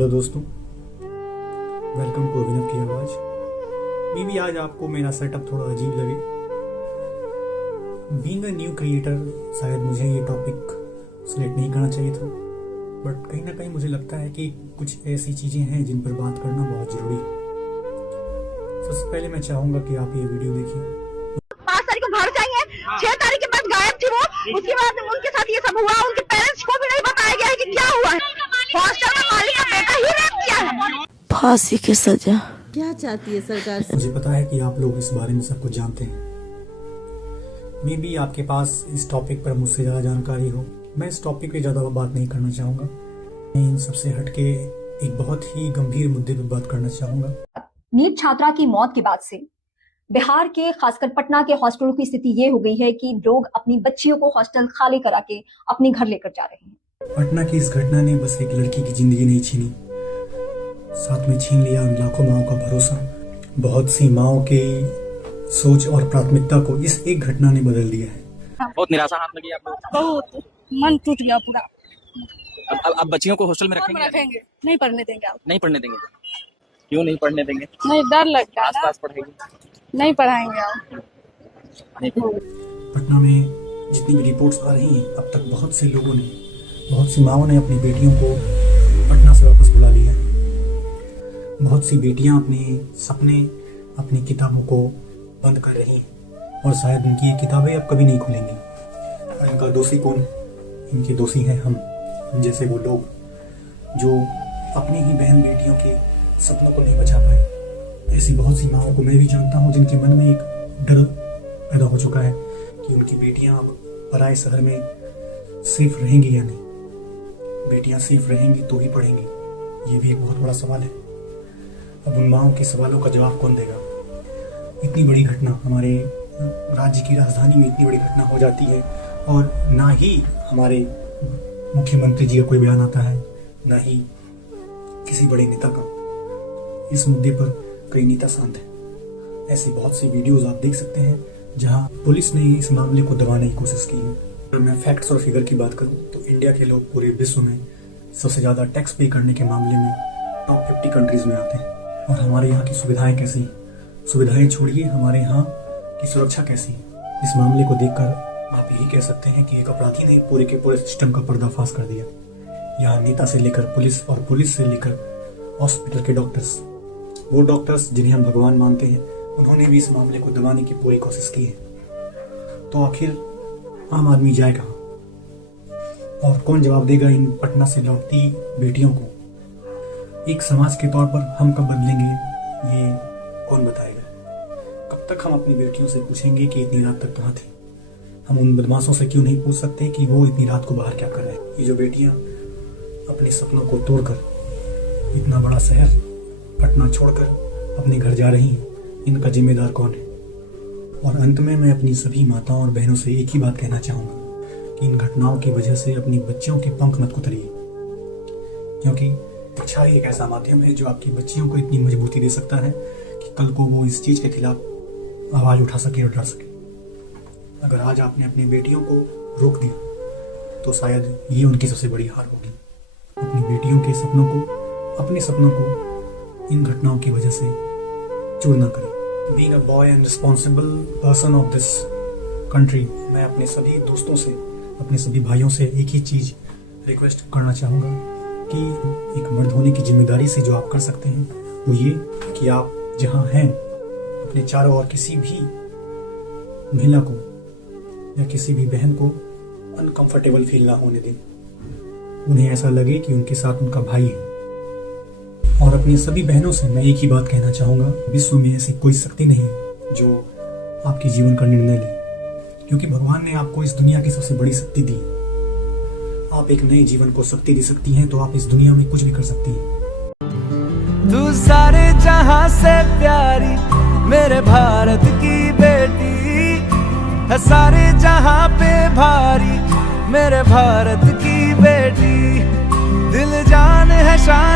Hello दोस्तों, welcome to अभिनव की आवाज़। मे बी आज आपको मेरा सेटअप थोड़ा अजीब लगे। बीइंग अ न्यू क्रिएटर शायद मुझे ये टॉपिक सिलेक्ट नहीं करना चाहिए था, बट कहीं ना कहीं मुझे लगता है कि कुछ ऐसी चीज़ें हैं जिन पर बात करना बहुत ज़रूरी है। सबसे पहले मैं चाहूँगा कि आप ये वीडियो देखिए। 5 तारीख को घर जाएंगे, 6 तारीख के बाद गायब थी वो। उसके बाद उनके साथ ये सब हुआ, उनके पेरेंट्स को भी नहीं बताया गया है कि क्या हुआ है। हॉस्टल में मालिक का बेटा ही रेप किया है। फांसी की सजा क्या चाहती है सरकार से? मुझे पता है कि आप लोग इस बारे में सब कुछ जानते हैं। मे बी आपके पास इस टॉपिक पर मुझसे ज़्यादा जानकारी हो। मैं इस टॉपिक पे ज़्यादा बात नहीं करना चाहूँगा। मैं इन सबसे हटके एक बहुत ही गंभीर मुद्दे पर बात करना चाहूँगा। नीट छात्रा की मौत के बाद से बिहार के खासकर पटना के हॉस्टलों की स्थिति ये हो गई है कि लोग अपनी बच्चियों को हॉस्टल खाली करा के अपने घर लेकर जा रहे हैं। पटना की इस घटना ने बस एक लड़की की जिंदगी नहीं छीनी, साथ में छीन लिया उन लाखों माओं का भरोसा। बहुत सी माओं की सोच और प्राथमिकता को इस एक घटना ने बदल दिया है। बहुत निराशा हाथ लगी आपको? बहुत मन टूट गया पूरा। अब बच्चियों को हॉस्टल में रखेंगे? रखेंगे, नहीं पढ़ने देंगे। आप नहीं पढ़ने देंगे? क्यों नहीं पढ़ने देंगे? नहीं, डर लगता है। आसपास पढ़ेगी? नहीं पढ़ाएंगे आप। पटना में जितनी भी रिपोर्ट्स आ रही हैं, अब तक बहुत से लोगों ने, बहुत सी माओं ने अपनी बेटियों को पटना से वापस बुला लिया है। बहुत सी बेटियां अपने सपने, अपनी किताबों को बंद कर रही हैं और शायद उनकी ये किताबें अब कभी नहीं खुलेंगी। और इनका दोषी कौन है? इनके दोषी हैं हम जैसे वो लोग जो अपनी ही बहन बेटियों के सपनों को नहीं बचा पाए। ऐसी बहुत सी माओं को मैं भी जानता हूँ जिनके मन में एक डर पैदा हो चुका है कि उनकी बेटियां अब पराए शहर में सेफ रहेंगी या नहीं। बेटियां सेफ रहेंगी तो ही पढ़ेंगी, ये भी एक बहुत बड़ा सवाल है। अब उन माओं के सवालों का जवाब कौन देगा? इतनी बड़ी घटना हमारे राज्य की राजधानी में, इतनी बड़ी घटना हो जाती है और ना ही हमारे मुख्यमंत्री जी का कोई बयान आता है, ना ही किसी बड़े नेता का। इस मुद्दे पर कई नेता शांत हैं। ऐसी बहुत सी वीडियोस आप देख सकते हैं जहां पुलिस ने इस मामले को दबाने की कोशिश की है। अगर मैं फैक्ट्स और फिगर की बात करूं तो इंडिया के लोग पूरे विश्व में सबसे ज़्यादा टैक्स पे करने के मामले में टॉप 50 कंट्रीज में आते हैं। और हमारे यहाँ की सुविधाएं कैसी हैं? सुविधाएं छोड़िए, हमारे यहाँ की सुरक्षा कैसी है? इस मामले को देखकर आप यही कह सकते हैं कि एक अपराधी ने पूरे के पूरे सिस्टम का पर्दाफाश कर दिया। यहाँ नेता से लेकर पुलिस और पुलिस से लेकर हॉस्पिटल के डॉक्टर्स, वो डॉक्टर्स जिन्हें हम भगवान मानते हैं, उन्होंने भी इस मामले को दबाने की पूरी कोशिश की है। तो आखिर आम आदमी जाए कहाँ और कौन जवाब देगा इन पटना से लौटती बेटियों को? एक समाज के तौर पर हम कब बदलेंगे, ये कौन बताएगा? कब तक हम अपनी बेटियों से पूछेंगे कि इतनी रात तक कहाँ थी? हम उन बदमाशों से क्यों नहीं पूछ सकते कि वो इतनी रात को बाहर क्या कर रहे हैं? ये जो बेटियां अपने सपनों को तोड़कर इतना बड़ा शहर पटना छोड़कर अपने घर जा रही हैं, इनका जिम्मेदार कौन है? और अंत में मैं अपनी सभी माताओं और बहनों से एक ही बात कहना चाहूँगा कि इन घटनाओं की वजह से अपनी बच्चियों के पंख मत कुतरिए, क्योंकि शिक्षा ही एक ऐसा माध्यम है जो आपकी बच्चियों को इतनी मजबूती दे सकता है कि कल को वो इस चीज़ के खिलाफ आवाज़ उठा सके और डर सके। अगर आज आपने अपनी बेटियों को रोक दिया तो शायद ये उनकी सबसे बड़ी हार होगी। अपनी बेटियों के सपनों को, अपने सपनों को इन घटनाओं की वजह से चूर ना करें। Being a boy and responsible person of this country, मैं अपने सभी दोस्तों से, अपने सभी भाइयों से एक ही चीज़ रिक्वेस्ट करना चाहूँगा कि एक मर्द होने की जिम्मेदारी से जो आप कर सकते हैं वो ये कि आप जहाँ हैं अपने चारों ओर किसी भी महिला को या किसी भी बहन को अनकंफर्टेबल फील ना होने दें। उन्हें ऐसा लगे कि उनके साथ उनका भाई है। और अपनी सभी बहनों से मैं एक ही बात कहना चाहूँगा, विश्व में ऐसी कोई शक्ति नहीं है जो आपके जीवन का निर्णय ले, क्योंकि भगवान ने आपको इस दुनिया की सबसे बड़ी शक्ति दी। आप एक नए जीवन को शक्ति दे सकती हैं, तो आप इस दुनिया में कुछ भी कर सकती हैं। तू सारे जहां से प्यारी मेरे भारत की बेटी है, सारे जहां पे भारी मेरे भारत की बेटी, दिल जान है शान